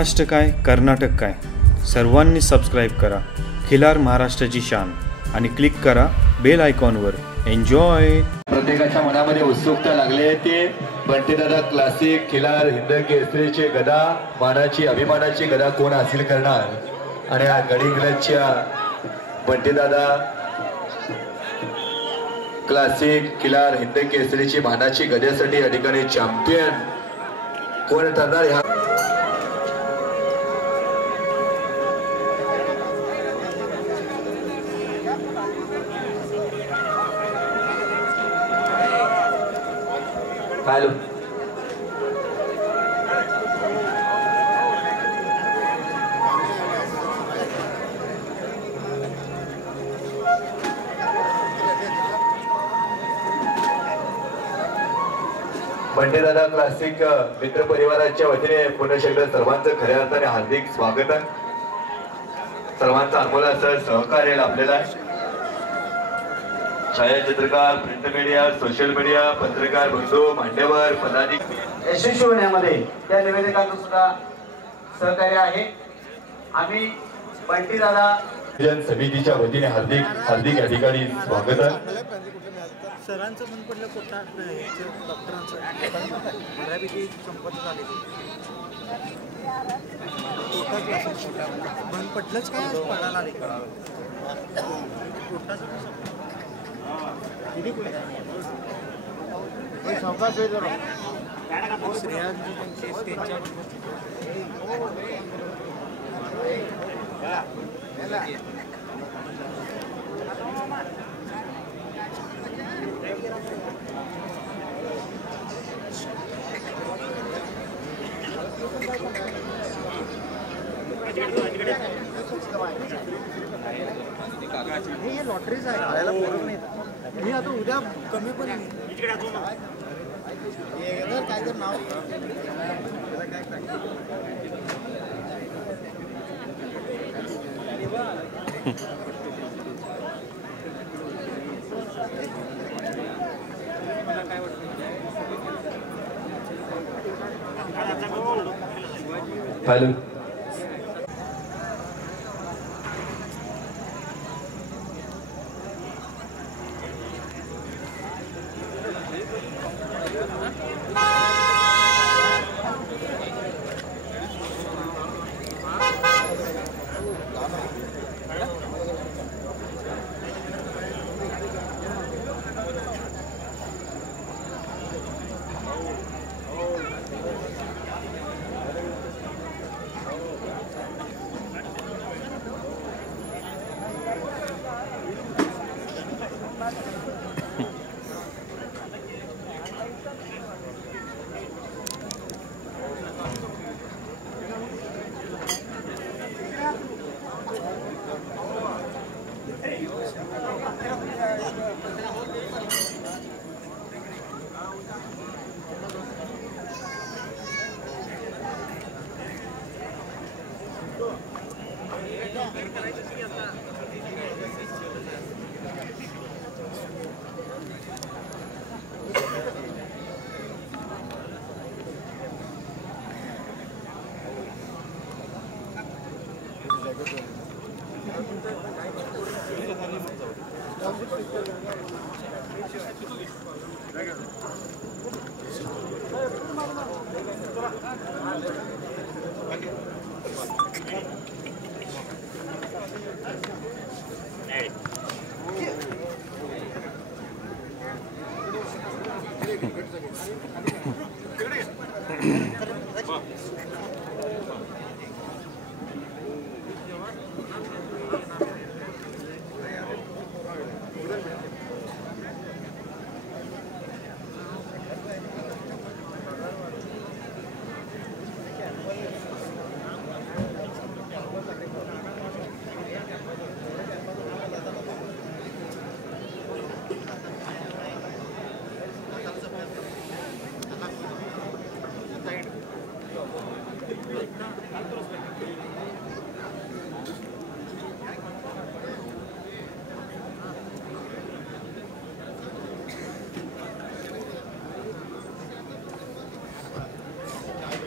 महाराष्ट्र काय कर्नाटक काय सर्वांनी सबस्क्राईब करा खिलार महाराष्ट्राची शान आणि क्लिक करा बेल आयकॉनवर. एन्जॉय. प्रत्येकाच्या मनामध्ये उत्सुकता लागले ते बंटीदादा क्लासिक खिलार हिंद केसरीचे गदा मानाची अभिमानाची गदा कोण हासिल करणार आणि या गडिंग्लजच्या बंटीदादा क्लासिक खिलार हिंद केसरीची मानाची गद्यासाठी या ठिकाणी चॅम्पियन कोण ठरणार ह्या हॅलो बंटीदादा क्लासिक मित्र परिवाराच्या वतीने पुन्हा एकदा सर्वांचं खऱ्या अर्थाने हार्दिक स्वागत आहे. सर्वांचं अनमोल असं सहकार्य लाभलेलं आहे. छायाचित्रकार, प्रिंट मीडिया, सोशल मीडिया, पत्रकार बंधू, मान्यवर, पदाधिकारी यशस्वी होण्यामध्ये त्या निवेदकांचं सुद्धा सहकार्य आहे. आम्ही बंटीदादा समितीच्या वतीने हार्दिक हार्दिक या ठिकाणी स्वागत आहे. सरांचं मन पडलं कोटा डॉक्टरांचं बऱ्यापैकी संपत झाले मन पडलंच काय पडायला नाही श्रेयांची त्यांची स्टेजच्या हे लॉटरीच आहे खायला पोरत नाही. मी आता उद्या कमी पण काय तर नाव हॅलो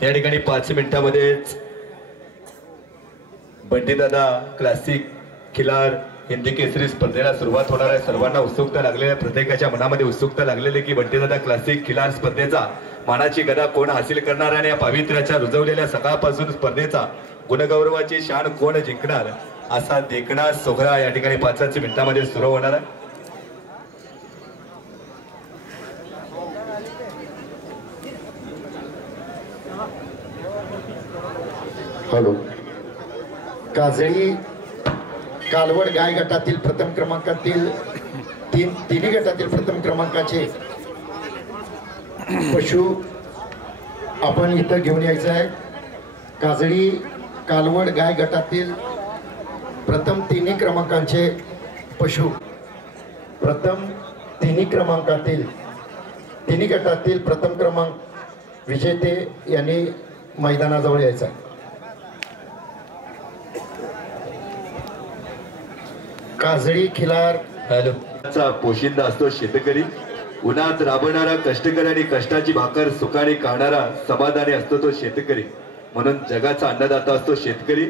या ठिकाणी 5 मिनिटांमध्येच बंटीदादा क्लासिक खिलार हिंदी केसरी स्पर्धेला सुरुवात होणार आहे. सर्वांना उत्सुकता लागलेली आहे, प्रत्येकाच्या मनामध्ये उत्सुकता लागलेली की बंटीदादा क्लासिक खिलार स्पर्धेचा मानाची गदा कोण हासिल करणार आणि या पावित्र्याच्या रुजवलेल्या सकाळपासून स्पर्धेचा गुणगौरवाची शान कोण जिंकणार असा देखणा सोहळा या ठिकाणी 5 मिनिटांमध्ये सुरू होणार आहे. हॅलो. काजळी कालवड गाय गटातील प्रथम क्रमांकातील तिन्ही गटातील प्रथम क्रमांकाचे पशु आपण इथं घेऊन यायचं आहे. काजळी कालवड गाय गटातील प्रथम तिन्ही क्रमांकाचे पशु प्रथम तिन्ही क्रमांकातील तिन्ही गटातील प्रथम क्रमांक विजेते यांनी मैदानाजवळ यायचं आहे. काजळी खिलार हॅलो पोशिंदा असतो शेतकरी. उन्हात राबणारा कष्टकरी आणि कष्टाची भाकर सुखाने खाणारा समाधानी असतो तो शेतकरी. म्हणून जगाचा अन्नदाता असतो शेतकरी.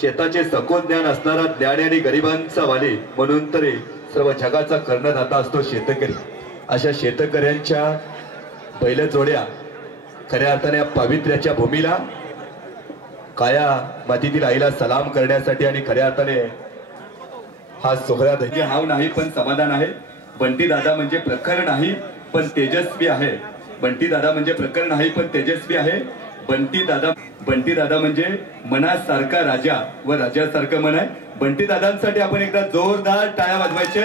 शेताचे सखोल ज्ञान असणारा ज्ञानी आणि गरिबांचा वाली म्हणून तरी सर्व जगाचा कर्णदाता असतो शेतकरी. अशा शेतकऱ्यांच्या बैलजोड्या खऱ्या अर्थाने पावित्र्याच्या भूमीला काया मातीतील आईला सलाम करण्यासाठी आणि खऱ्या अर्थाने हा सोहळा धैर्य हाव नाही पण समाधान आहे. बंटी दादा म्हणजे प्रखर नाही पण तेजस्वी आहे. बंटी दादा म्हणजे प्रखर नाही पण तेजस्वी आहे. बंटी दादा म्हणजे मनासारखा राजा व राजासारखं मन आहे. बंटी दादांसाठी आपण एकदा जोरदार टाळ्या वाजवायचे.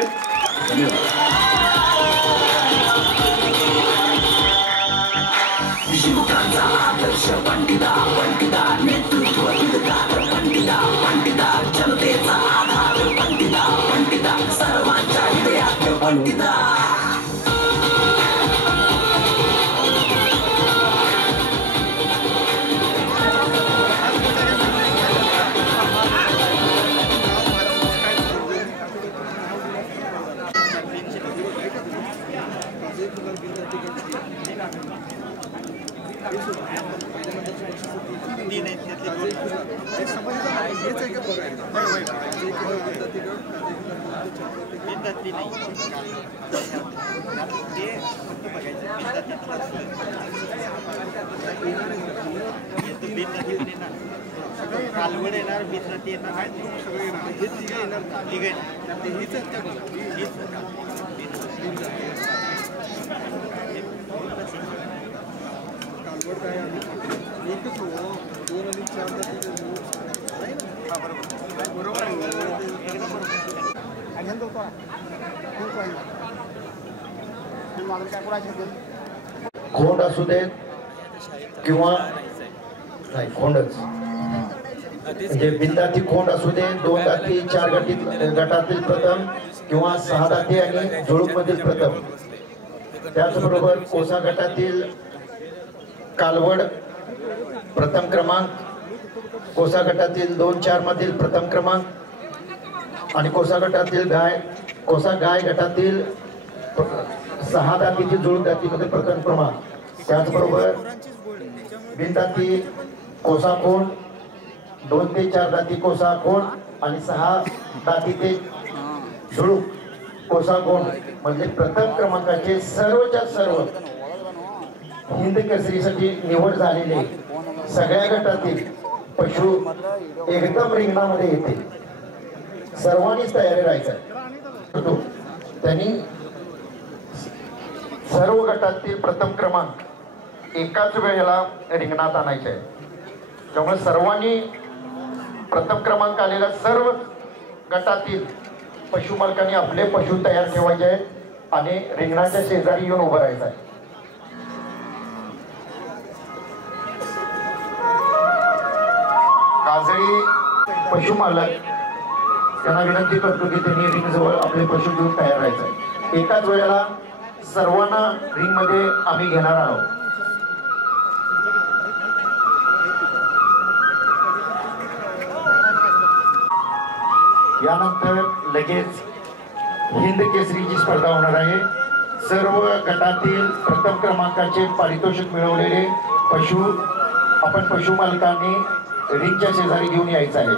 कालवड येणार बिजराती येणार सगळे येणार कालवड काय एकच हो 2 आणि 4 बरोबर खोंड असू देत किंवा नाही खोंडच म्हणजे बिनदाती खोंड असू दे 2 दाती 4 गटातील प्रथम किंवा 6 दाती आणि जुळूकमधील प्रथम. त्याचबरोबर कोसा गटातील कालवड प्रथम क्रमांक, कोसा गटातील 2-4 मधील प्रथम क्रमांक आणि कोसा गाय गटातील 6 दातीची जुळूक दातीमध्ये प्रथम क्रमांक. त्याचबरोबर बिनदाती कोसा कोंड 2 ते 4 दाती कोसा कोंड आणि 6 दाती ते जुळूक कोसा कोंड म्हणजे प्रथम क्रमांकाचे सर्वच्या सर्व हिंद केसरीसाठी निवड झालेले सगळ्या गटातील पशु एकदम रिंगणामध्ये येते. सर्वांनीच तयारी राहायचं. त्यांनी सर्व गटातील प्रथम क्रमांक एकाच वेळेला रिंगणात आणायचे आहे. त्यामुळे सर्वांनी प्रथम क्रमांक आलेल्या सर्व गटातील पशु मालकांनी आपले पशु तयार ठेवायचे आहेत आणि रिंगणाच्या शेजारी येऊन उभं राहायचं आहे. काजळी पशु मालक त्यांना विनंती करतो की त्यांनी रिंग जवळ आपले पशु घेऊन तयार राहायचं आहे. एकाच वेळेला सर्वांना रिंग मध्ये आम्ही घेणार आहोत. यानंतर लगेच हिंद केसरीची स्पर्धा होणार आहे. सर्व गटातील प्रथम क्रमांकाचे पारितोषिक मिळवलेले पशु आपण पशु मालकांनी रिंगच्या शेजारी घेऊन यायचं आहे.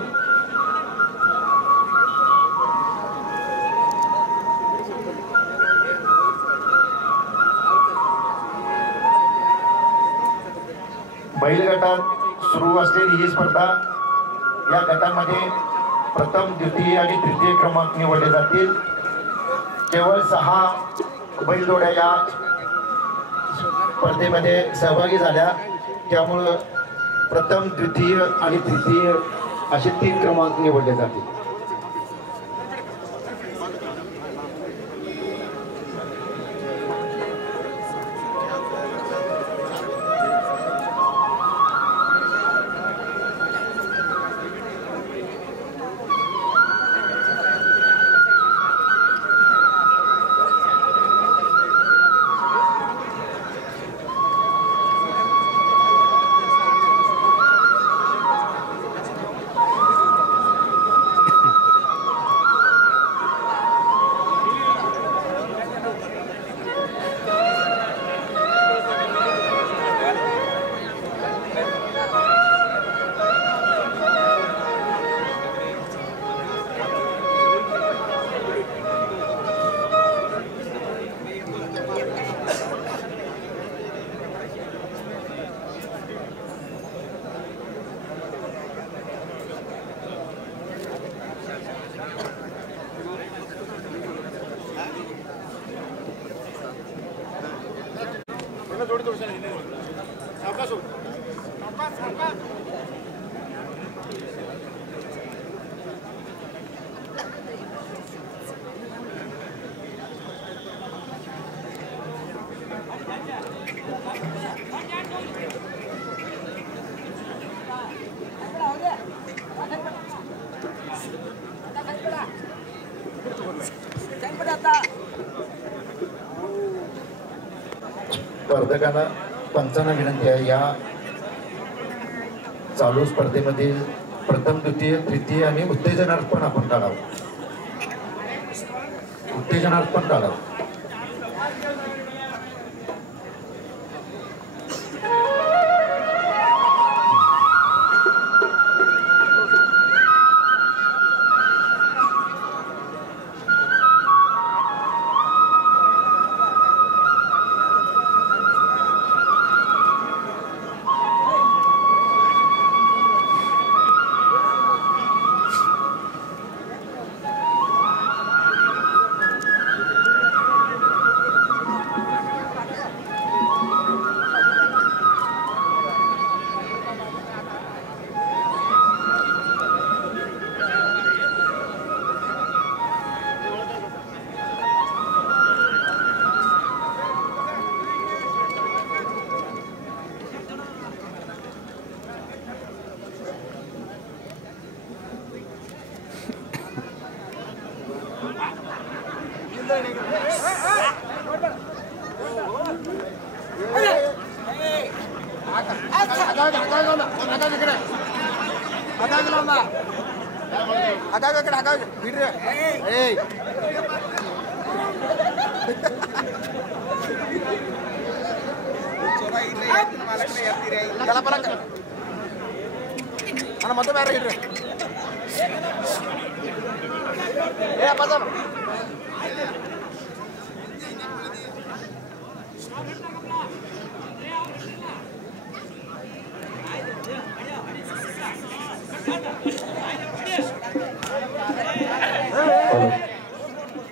पहिल्या गटात सुरू असलेली ही स्पर्धा या गटामध्ये प्रथम द्वितीय आणि तृतीय क्रमांक निवडले जातील. केवळ 6 बैलजोड्या या स्पर्धेमध्ये सहभागी झाल्या, त्यामुळं प्रथम द्वितीय आणि तृतीय असे 3 क्रमांक निवडले जातील. स्पर्धकांना पंचांना विनंती आहे, या चालू स्पर्धेमधील प्रथम द्वितीय तृतीय आणि उत्तेजनार्थ पण आपण काढावं. उत्तेजनार्थ पण काढावं.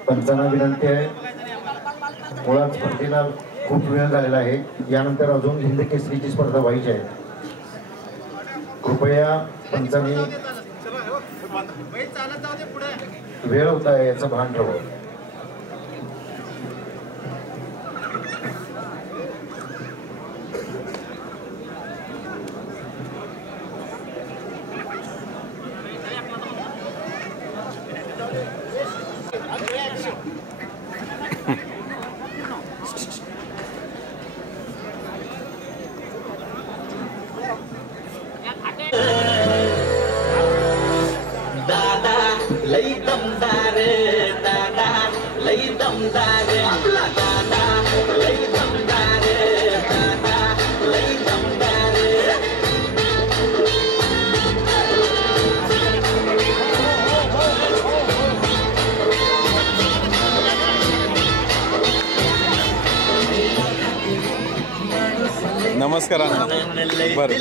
पंचांना विनंती आहे, मुळात स्पर्धेला खूप वेळ झालेला आहे. यानंतर अजून हिंद केसरीची स्पर्धा व्हायची आहे. कृपया पंचांनी वेळ होत आहे याचं भान ठेवा. नमस्कार अण्णा. बरं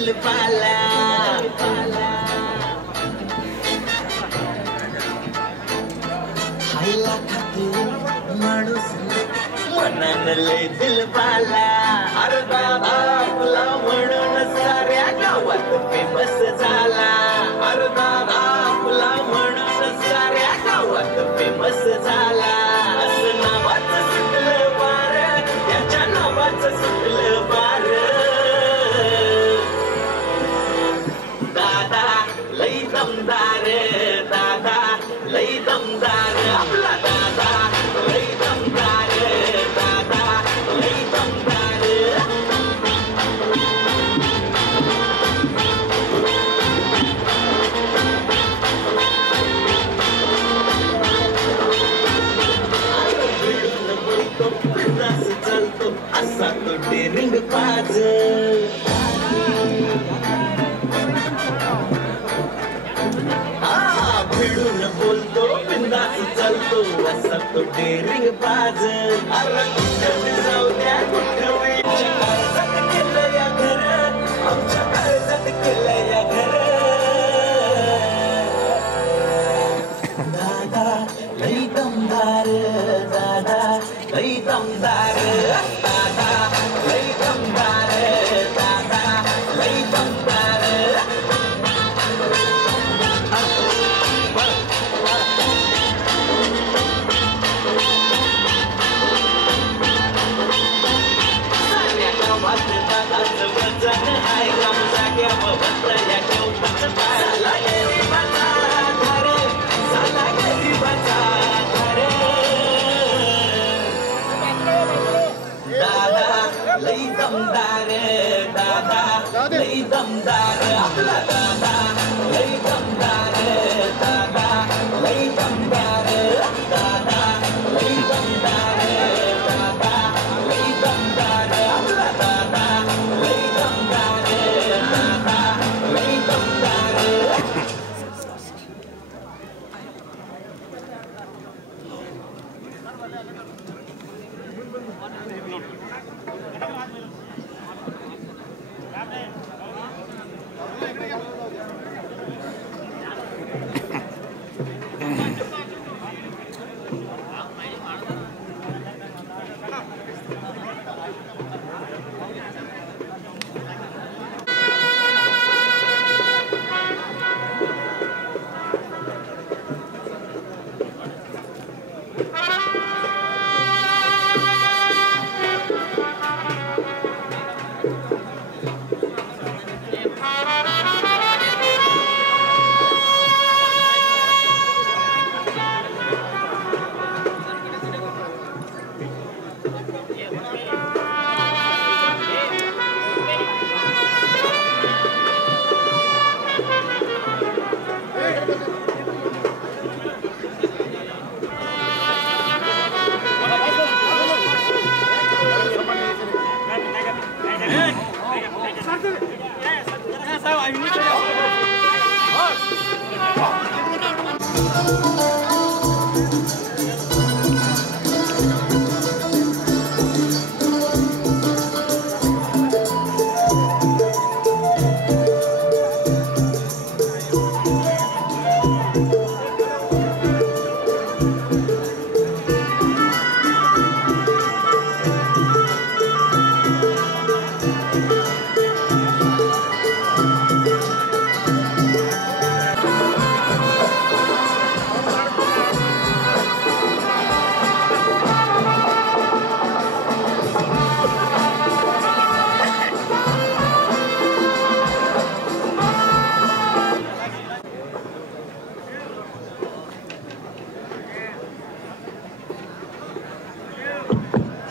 माणूस मनान लय दिल पाला अरे दादा तुला म्हणून साऱ्या गावात फेमस झाला अरे दादा तुला म्हणून साऱ्या गावात फेमस झाला असं नावाचं सुटलं बार त्याच्या नावाचं सुटलं बार दादा लई दमदार दादा लई दमदार आपला दादा लई दमदार दादा लई दमदार बोलतो बिंदास चालतो असा तो डेरिंग बाज भिडून बोलतो बिंदास चालतो असा तो डेरिंग बाज अरे कुठं जाऊ द्या कुठं आमच्या काळजात केलं या घर आमच्या काळजात केलं या घर दादा लई दमदार दादा लई दमदार दादा लई दमदार दादा लई दमदार लई दमदार दादा लई दमदार आपला दादा लई दमदार दादा लई दमदार दादा लई दमदार दादा लई दमदार आपला दादा लई दमदार दादा लई दमदार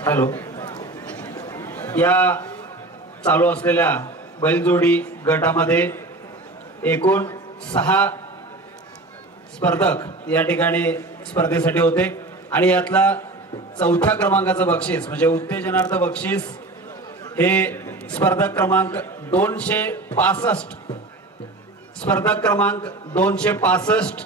हॅलो. या चालू असलेल्या बैलजोडी गटामध्ये एकूण 6 स्पर्धक या ठिकाणी स्पर्धेसाठी होते आणि यातला 4थ्या क्रमांकाचं बक्षीस म्हणजे उत्तेजनार्थ बक्षीस हे स्पर्धक क्रमांक 265 स्पर्धक क्रमांक 265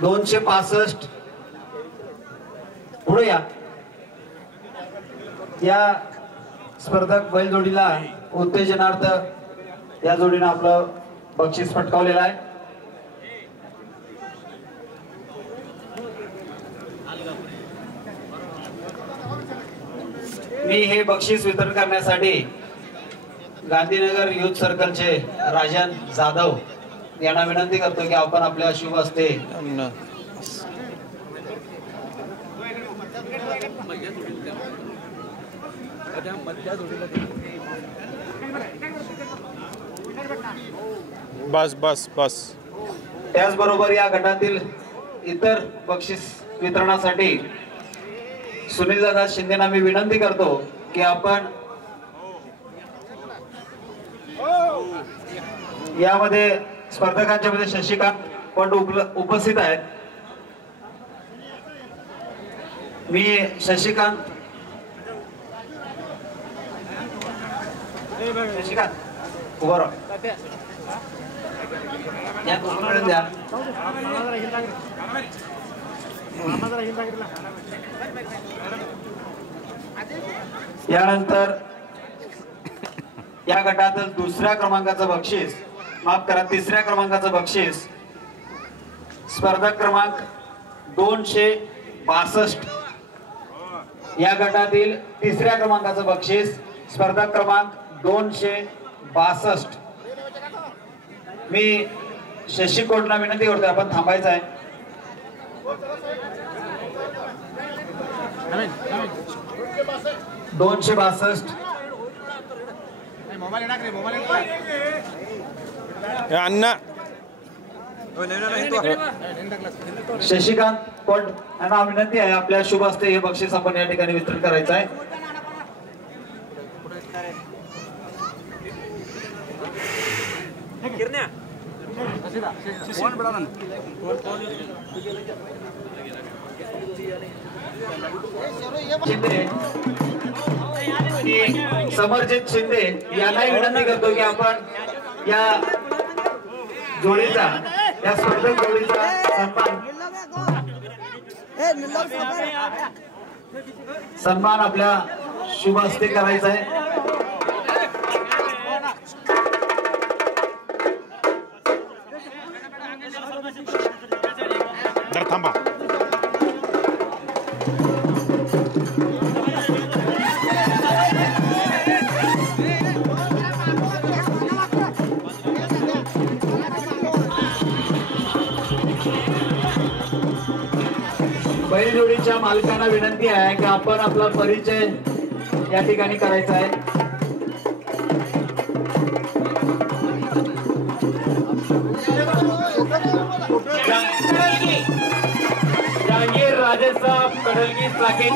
265 पुढे या स्पर्धक बैलजोडीला उत्तेजनार्थ या जोडीनं आपलं बक्षीस पटकावलेलं आहे. मी हे बक्षीस वितरण करण्यासाठी गांधीनगर युथ सर्कलचे राजन जाधव यांना विनंती करतो की आपण आपल्या शुभ हस्ते बस बस बस. त्याचबरोबर या गटातील इतर बक्षीस वितरणासाठी सुनीलदादा शिंदेना मी विनंती करतो की आपण यामध्ये स्पर्धकांच्या मध्ये शशिकांत पण उपस्थित आहेत. मी शशिकांत उभा राहा. या दोघांकडे द्या. यानंतर या गटातील दुसऱ्या क्रमांकाचं बक्षीस, माफ करा, तिसऱ्या क्रमांकाचं बक्षीस स्पर्धक क्रमांक 262. या गटातील तिसऱ्या क्रमांकाचं बक्षीस स्पर्धक क्रमांक 262. मी शशी कोटला विनंती करतोय आपण थांबायचं आहे. अण्णा शशिकांत कोट यांना विनंती आहे आपल्या शुभ हस्ते हे बक्षीस आपण या ठिकाणी वितरण करायचं आहे. समरजित शिंदे यांनाही विनंती करतो की आपण या जोडीचा, या स्पर्धक जोडीचा सन्मान आपल्या शुभ हस्ते करायचा आहे. थांबा. बैलजोडीच्या मालकांना विनंती आहे की आपण आपला परिचय या ठिकाणी करायचा आहे. जहांगीर राजेसाहेब कडलगी साके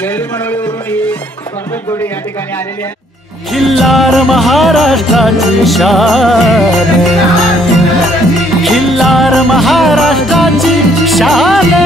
गेलीमनोळीवरून ही स्पर्धक जोडी या ठिकाणी आलेली आहे. खिल्लार महाराष्ट्राची शान, खिल्लार महाराष्ट्राची शान.